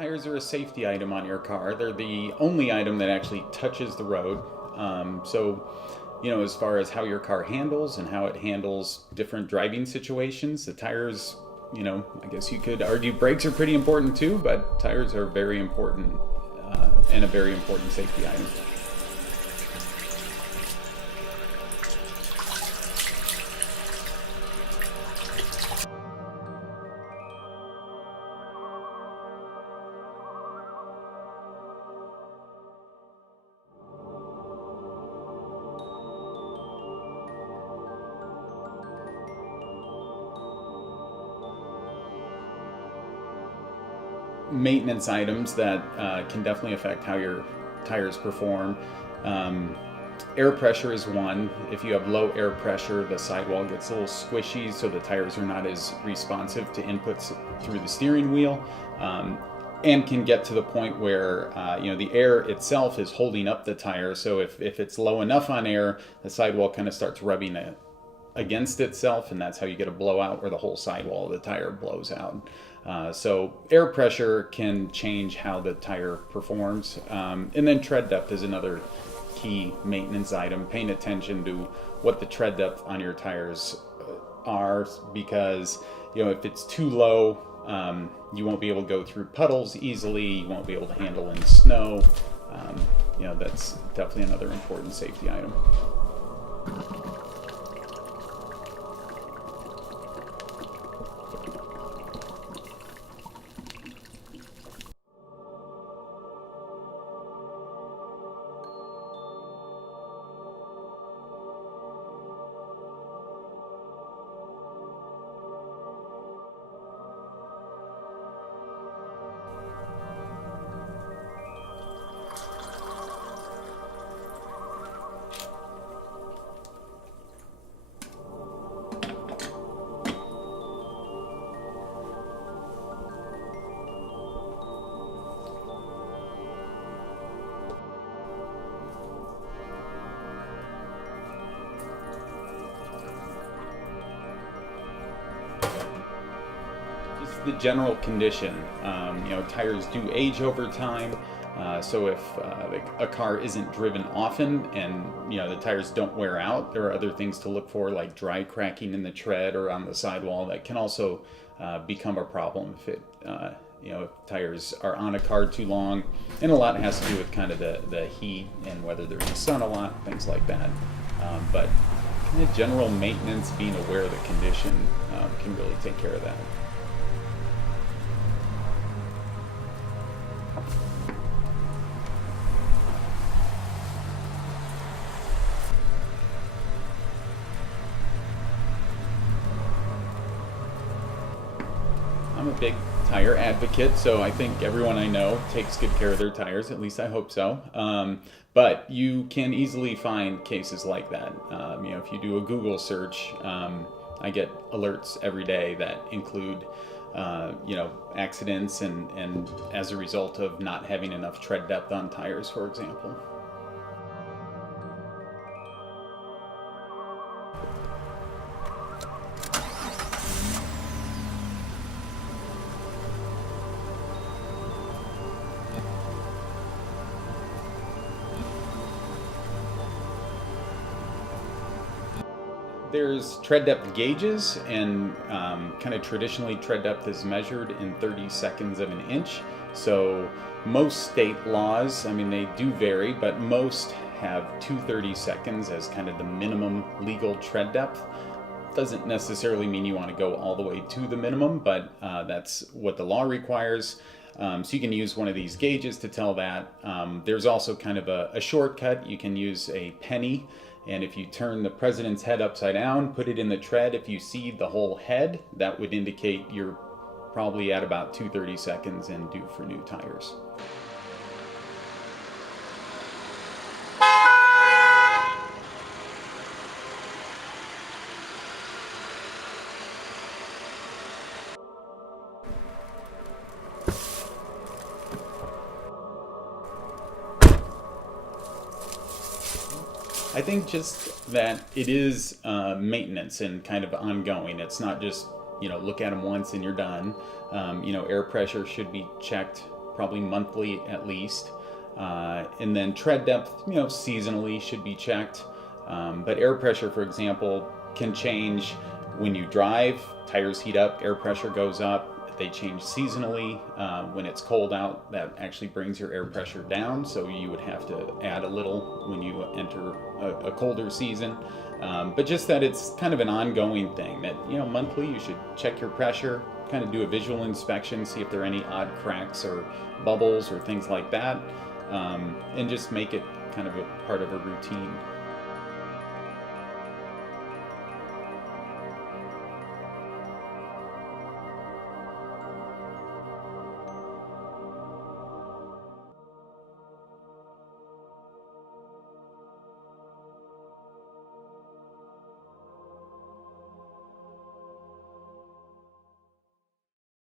Tires are a safety item on your car. They're the only item that actually touches the road. As far as how your car handles and how it handles different driving situations, the tires, I guess you could argue brakes are pretty important too, but tires are very important and a very important safety item. Maintenance items that can definitely affect how your tires perform. Air pressure is one. If you have low air pressure, the sidewall gets a little squishy, so the tires are not as responsive to inputs through the steering wheel, and can get to the point where the air itself is holding up the tire. So if it's low enough on air, the sidewall kind of starts rubbing it against itself, and that's how you get a blowout where the whole sidewall of the tire blows out. So air pressure can change how the tire performs. And then tread depth is another key maintenance item, paying attention to what the tread depth on your tires are, because if it's too low, you won't be able to go through puddles easily, you won't be able to handle in snow. That's definitely another important safety item. The general condition. Tires do age over time. So if a car isn't driven often and the tires don't wear out, there are other things to look for, like dry cracking in the tread or on the sidewall, that can also become a problem if tires are on a car too long. And a lot has to do with kind of the heat and whether they're in the sun a lot, things like that. But kind of general maintenance, being aware of the condition, can really take care of that. I'm a big tire advocate, so I think everyone I know takes good care of their tires. At least I hope so. But you can easily find cases like that. If you do a Google search, I get alerts every day that include, accidents and as a result of not having enough tread depth on tires, for example. There's tread depth gauges, and kind of traditionally tread depth is measured in 30 seconds of an inch. So most state laws, they do vary, but most have 230 seconds as kind of the minimum legal tread depth. Doesn't necessarily mean you want to go all the way to the minimum, but that's what the law requires. So you can use one of these gauges to tell that. There's also kind of a shortcut. You can use a penny, and if you turn the president's head upside down, put it in the tread, if you see the whole head, that would indicate you're probably at about 230 seconds and due for new tires. I think just that it is maintenance and kind of ongoing. It's not just, look at them once and you're done. Air pressure should be checked probably monthly at least. And then tread depth, seasonally should be checked. But air pressure, for example, can change when you drive. Tires heat up, air pressure goes up. They change seasonally. When it's cold out, that actually brings your air pressure down. So you would have to add a little when you enter a colder season. But just that it's kind of an ongoing thing that, monthly you should check your pressure, kind of do a visual inspection, see if there are any odd cracks or bubbles or things like that, and just make it kind of a part of a routine.